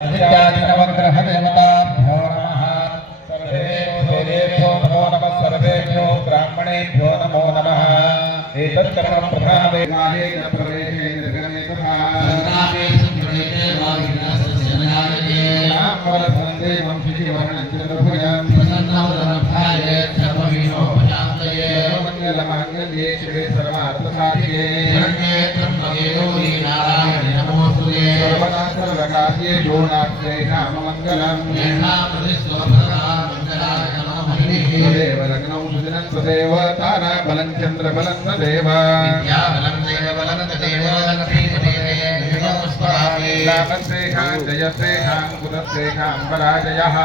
विद्याधिनवग्रहदेवताभ्यो नमः। सर्वेभ्यो देवेभ्यो नमो नमः। सर्वेभ्यो ब्राह्मणेभ्यो नमो नमः। एतच्चरणं प्रधानदेवाये न प्रवेशे निर्गमे तथा संग्रामे संग्रहेते वा विनाशस्य न्याये नामवरधन्दे वंशिजीवनं चतुर्भुजं प्रसन्नवदनभाये सर्वविघ्नोपशान्तये सर्वमङ्गलमाङ्गल्ये शिवे सर्वार्थसाधिके शरण्ये त्र्यम्बके गौरी नारायणे नमोस्तुते सर्वनाशर्वकार्ये योनास्ते नाममङ्गलम् तदेव लग्नौ सुदिनं तदेव ताराबलं चन्द्रबलं तदेव विद्याबलं देवबलं तदेव लाभस्तेषां जयस्तेषां कुलस्तेषां पराजयः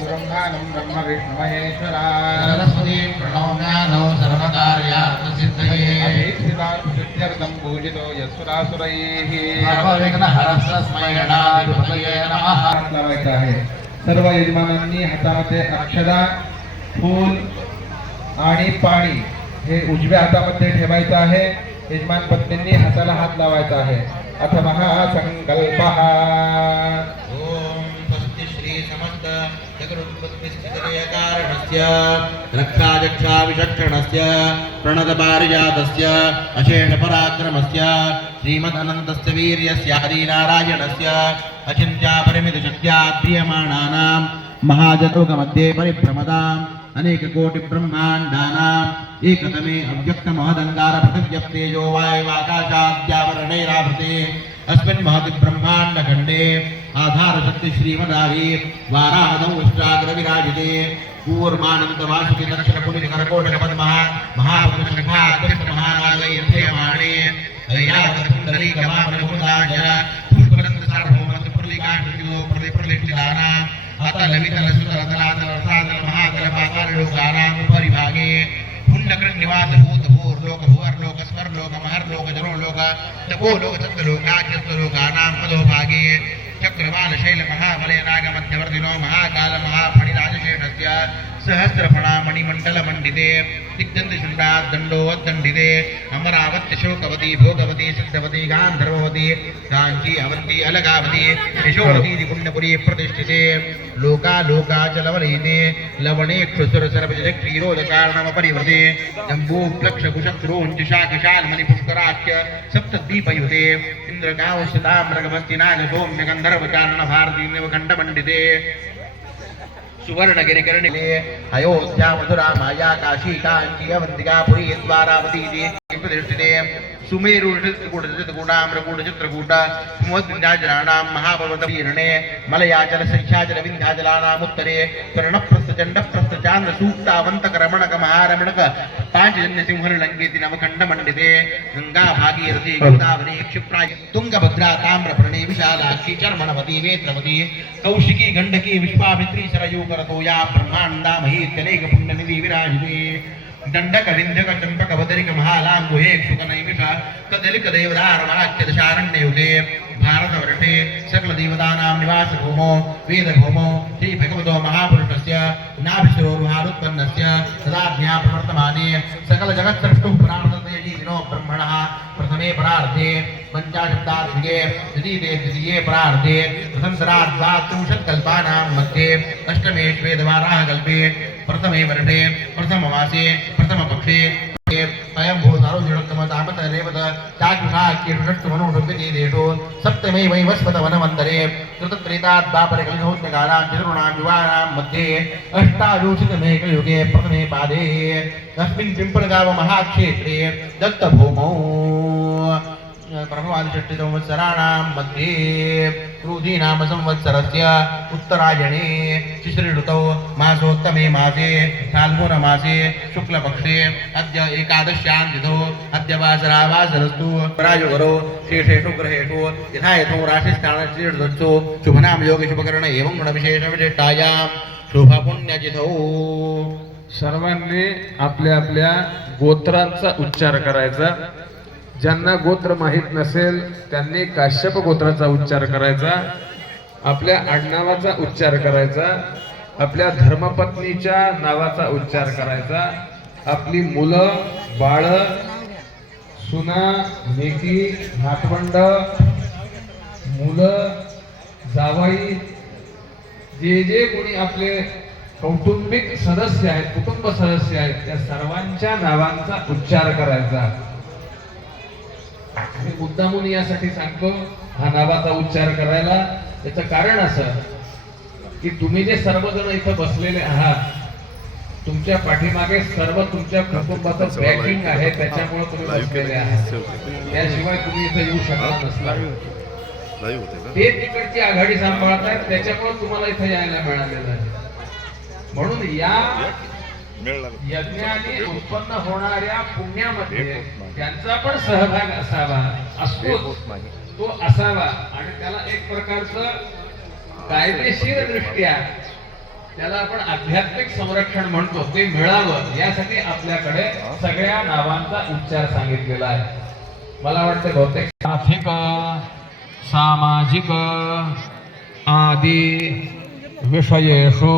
ब्रह्मानं ब्रह्म विष्णुमहेश्वरा सरस्वतीं प्रणौम्यानो सर्वकार्यार्थसिद्धये अभीप्सितार्थसिद्ध्यर्थं पूजितो यस्सुरासुरैः सर्वविघ्नहरस्मै गणाधिपतये नमः. लावायचा आहे. सर्व यजमानांनी हातामध्ये अक्षदा, फूल आणि पाणी हे उजव्या हातामध्ये ठेवायचं आहे. यजमान पत्नींनी हाताला हात लावायचा आहे. अथ महासंकल्पः. ओम स्वस्ति श्री समस्त जगदुत्पत्तिस्थितिलयकारणस्य रक्षाजक्षाविचक्षणस्य प्रणतपारिजातस्य अशेषपराक्रमस्य श्रीमदनन्तस्य वीर्यस्यादिनारायणस्य अचिन्त्यापरिमितशक्त्याद्रियमाणानां महाजतोकमध्ये परिभ्रमताम् अनेककोटिब्रह्माण्डानाम् एकतमे अव्यक्तमहदङ्गारपृथिव्यप्तेजो वायुवाकाशाद्यावरणैरावृते अस्मिन् महति ब्रह्माण्डखण्डे आधारशक्ति श्रीमदावि वाराहदौ उष्ट्राग्रविराजिते कूर्मानन्दवासुकि दक्षिणपुलिकरकोटकपद्मः महापुरुषखाद्यमहानागयन्त्यमाणे अयातकुण्डलीकमापरिपुराज पुष्परन्त्रसार्वभौमसुप्रलिकाण्डो प्रतिप्रलिष्टितानाम् अतलवितलसुतलतलातलरसातलमहातलपाताललोकानाम् परिभागे पुण्यकृन्निवासभूतभूर्लोकभुवर्लोक स्वर्लोक महर्लोक जरोलोक तपोलोक चन्द्रलोकाद्यस्तलोकानां पदोभागे चक्रवालशैलमहाबलेनागमध्यवर्तिनो महाकालमहाफणिराजशेषस्य सहस्रफणामणिमण्डलमण्डिते दिग्दण्डशुण्डाद्दण्डोद्दण्डिते अमरावत्यशोकवती भोगवती सिद्धवती गान्धर्ववती काञ्ची अवन्ती अलगावती यशोवती पुण्यपुरी प्रतिष्ठिते लोकालोकाचलवलीते लवणेक्षुसुरसर्वजक्षीरोदकारणमपरिवृते जम्बूप्लक्षकुशत्रोञ्जुषाकशाल्मणिपुष्कराख्य सप्तद्वीपयुते इन्द्रकावस्यताम्रगमस्तिनागसौम्यगन्धर्वचारणभारतीनिवखण्डमण्डिते सुवर्णगिरिकर्णिले अयोध्या मधुरा माया काशी कांची अवंतिका पुरी द्वारावती प्रतिष्ठिते सुमेरु चित्रकूट चित्रकूट हिमवद्विंध्याचलानां महापर्वतवीरणे मलयाचल सह्याचल विंध्याचलानाम् उत्तरे कर्णप्रस्थचण्डप्रस्थ चान्द्र सूक्तावन्तकरमणक महारमणक पांचजन्य सिंहलङ्केति नवखण्डमण्डिते गंगा भागीरथी गोदावरी क्षिप्रा तुंगभद्रा ताम्रपर्णे विशालाक्षी चर्मणवती वेत्रवती कौशिकी गण्डकी विश्वामित्री सरयू करतोया ब्रह्माण्डा महीत्यनेक पुण्यनिधि विराजिते दंडक विंध्यक चंपक बदरिक महालांगुहे क्षुकनैमिष कदलिक देवदारवाक्यदशारण्ययुगे भारतवर्षे सकल देवतानां निवास भूमो वेद भूमो श्री भगवतो महापुरुषस्य नाभिशिरोरुहारुत्पन्नस्य तदाज्ञा प्रवर्तमाने सकल जगत्सृष्टुः प्राणततेजीनो ब्रह्मणः प्रथमे परार्धे पंचाशब्दात्मिके द्वितीये परार्धे प्रथमसराद्वात्रिंशत्कल्पानां मध्ये अष्टमे श्वेतवाराहकल्पे प्रथमे वर्षे प्रथममासे प्रथमपक्षे सप्तमे वैवस्वतवनमन्तरे कृतत्रेताद्वापरकलिनोत्तकानां चतुर्णां युगानां मध्ये अष्टादशतमे कलियुगे प्रथमे पादे तस्मिन् पिम्पलगाव महाक्षेत्रे दत्तभूमौ ब्रह्मवादिषष्टिसंवत्सराणां मध्ये क्रोधीनाम संवत्सरस्य उत्तरायणे शिशिर ऋतौ मासोत्तमे मासे फाल्गुनमासे शुक्लपक्षे अद्य एकादश्यां तिथौ अद्य वासरावासरस्तु राजगुरौ शेषेषु ग्रहेषु यथा यथो राशिस्थानश्रीर्दत्सु शुभनां योगे शुभकर्ण एवं गुणविशेषविशिष्टायां शुभपुण्यतिथौ. सर्वांनी आपल्या आपल्या गोत्रांचा उच्चार करायचा. ज्यांना गोत्र माहित नसेल त्यांनी काश्यप गोत्राचा उच्चार करायचा. आपल्या आडनावाचा उच्चार करायचा. आपल्या धर्मपत्नीच्या नावाचा उच्चार करायचा. आपली मुलं बाळ सुना, लेकी, नातवंड, मुलं, जावाई, जे जे कोणी आपले कौटुंबिक सदस्य आहेत, कुटुंब सदस्य आहेत, त्या सर्वांच्या नावांचा उच्चार करायचा. मी मुद्दामून यासाठी सांगतो हा नावाचा उच्चार करायला. त्याचं कारण असं की तुम्ही जे सर्वजण इथं बसलेले आहात, तुमच्या पाठीमागे सर्व तुमच्या कुटुंबाचं बॅकिंग आहे, त्याच्यामुळे तुम्ही बसलेले आहात. त्याशिवाय तुम्ही इथं येऊ शकत नसता. ते तिकडची आघाडी सांभाळत आहेत, त्याच्यामुळे तुम्हाला इथं यायला मिळालेलं आहे. म्हणून या यज्ञाने उत्पन्न होणाऱ्या पुण्यामध्ये त्यांचा पण सहभाग असावा, असतो तो असावा, आणि त्याला एक प्रकारचं कायदेशीर दृष्ट्या त्याला आपण आध्यात्मिक संरक्षण म्हणतो, ते मिळावं यासाठी आपल्याकडे सगळ्या नावांचा उच्चार सांगितलेला आहे. मला वाटतं बहुतेक आर्थिक, सामाजिक आदी विषयेषु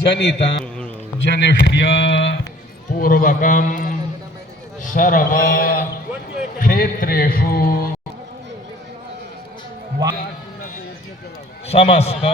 जनिता जनिष्य पूर्वकं सर्व क्षेत्रेषु समस्त